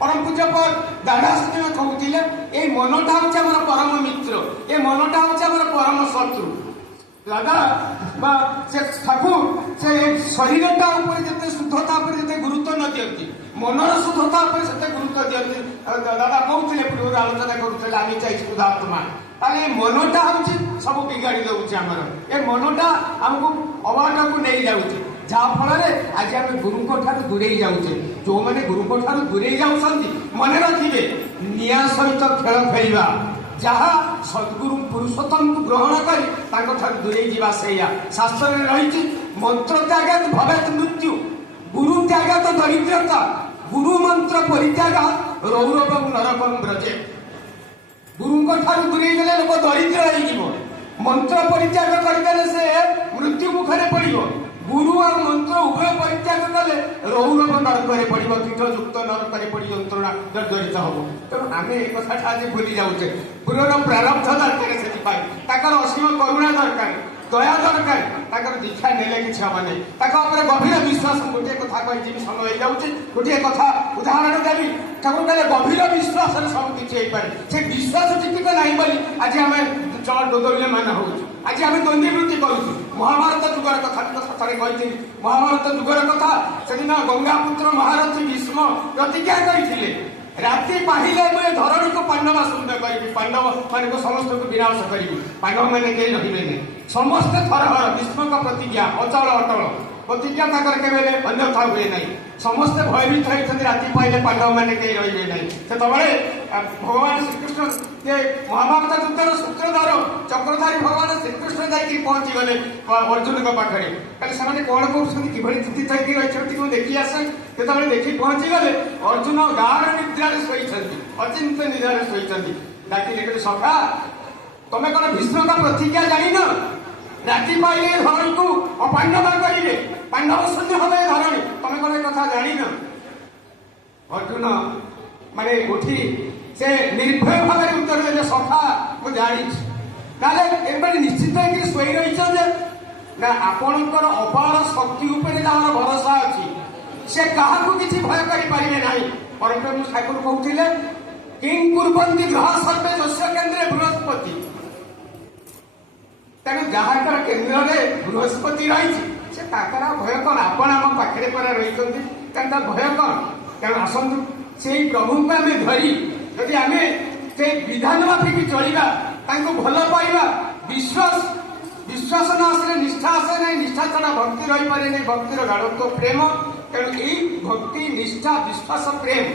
परम पूज्यपद दादाश्री कहते ये मनटा हूँ आम परम मित्र, ये मनटा हूँ आम परम शत्रु। दादा से ठाकुर से शरीरटा जिते शुद्धता जिते गुरुत्व न दिखती, मनर शुद्धता से गुरुत्व दिखती। दादा कहते पूर्व आलोचना करुले आम चाहिए शुद्धात्मा, ताले मनटा हूँ सब बिगाड़ी दौर आमर, ये मनटा आमको अवाट को नहीं जाऊे, जहाँफल आज आम गुरु दूरे जाऊे। जो मैंने गुरु दूरे जाऊँगी मन रखिए निया सहित खेल खेलवा, जहाँ सद्गुरु पुरुषोत्तम को ग्रहण कर दूरे जावा से शास्त्र में रही। मंत्र त्यागात भवेत मृत्यु, गुरु त्यागात दरिद्रता, गुरु मंत्र परित्यागात रौरवं नरकं व्रजे। गुरु दूरे गले लोक दरिद्र हो, मंत्र परित्याग करदे से मृत्यु मुखरे पड़ो। गुरु और मंत्र उभय परित्याग कले रौरव नरक पड़ो, कीटयुक्त नरक पड़ जंत्रणा जर्जरित हम। तेणु आम एक कथा आज भूली जाऊे, पूर्वर प्रारब्ध दरकार से असीम करुणा दरकार, दया दरकार, दीक्षा नेले कि हेनी, गभीर विश्वास। गोटे कथा कही समय हो जाऊँगी, गोटे कथा उदाहरण देवी। ठाकुर कहले गभीर विश्वास सब किसी हो पाए, से विश्वास टिक ना बोली आज आम चल डोदरिया मान हो। आज आम द्वंद्ववृत्ति करुँ। महाभारत जुगर कथा सतरे कही, महाभारत जुगर कथा से दिन गंगापुत्र महारथी भीष्म प्रतिज्ञा करते राति पाहिले मुझे धरणी को पांडव शून्य करी, पांडव मान को समस्त को विनाश करी, पांडव मैंने कहीं रही समस्ते थरहर। भीष्म का प्रतिज्ञा अचल अटल प्रतिज्ञा केवे अन्यथा हुए ना, समस्ते भयभीत होती राति पाइले पांडव मैंने कहीं रे ना। से भगवान श्रीकृष्ण ये महाभारत युद्धर सूत्रधार चक्रधारी भगवान श्रीकृष्ण जाकि पहुंची गले अर्जुन पाखे, कहे से कौन कौन कि चिंतित रही देखी आसे। जो देखी पहुंची गले अर्जुन गाँव निद्रारे शोती, अचिंत निद्रारे शोती। डाकिले सखा तुम्हें कौन भीष्म का प्रतिज्ञा जान, राति पाइले धरणी को अपांडव करेंगे, पांडव शून्य हम धरणी, तुम्हें कौन कथा जान। अर्जुन माने उठी से निर्भय भाव उत्तर दे, सखा मुझे जानी निश्चित शोई रही ना आपणकर अपार शक्ति उपर जहाँ भरोसा अच्छी से क्या किसी भय करें ना। परम ठाकुर कहते किं कुर्वन्ति ग्रह सर्वे यस्य केन्द्रे बृहस्पति। तेणु जहाँ केन्द्र में बृहस्पति रही से भय कौन, आपण आम पाखे रही भय कौन। तेणु आसतु से प्रभु को आम धरी यदि आम से विधान माफिक चलवा, भल पाइबा, विश्वास न आसले निष्ठा आसे ना, निष्ठा छड़ा भक्ति रही पारे नहीं, भक्तिर गाढ़त्व प्रेम। तेणु यही भक्ति निष्ठा विश्वास प्रेम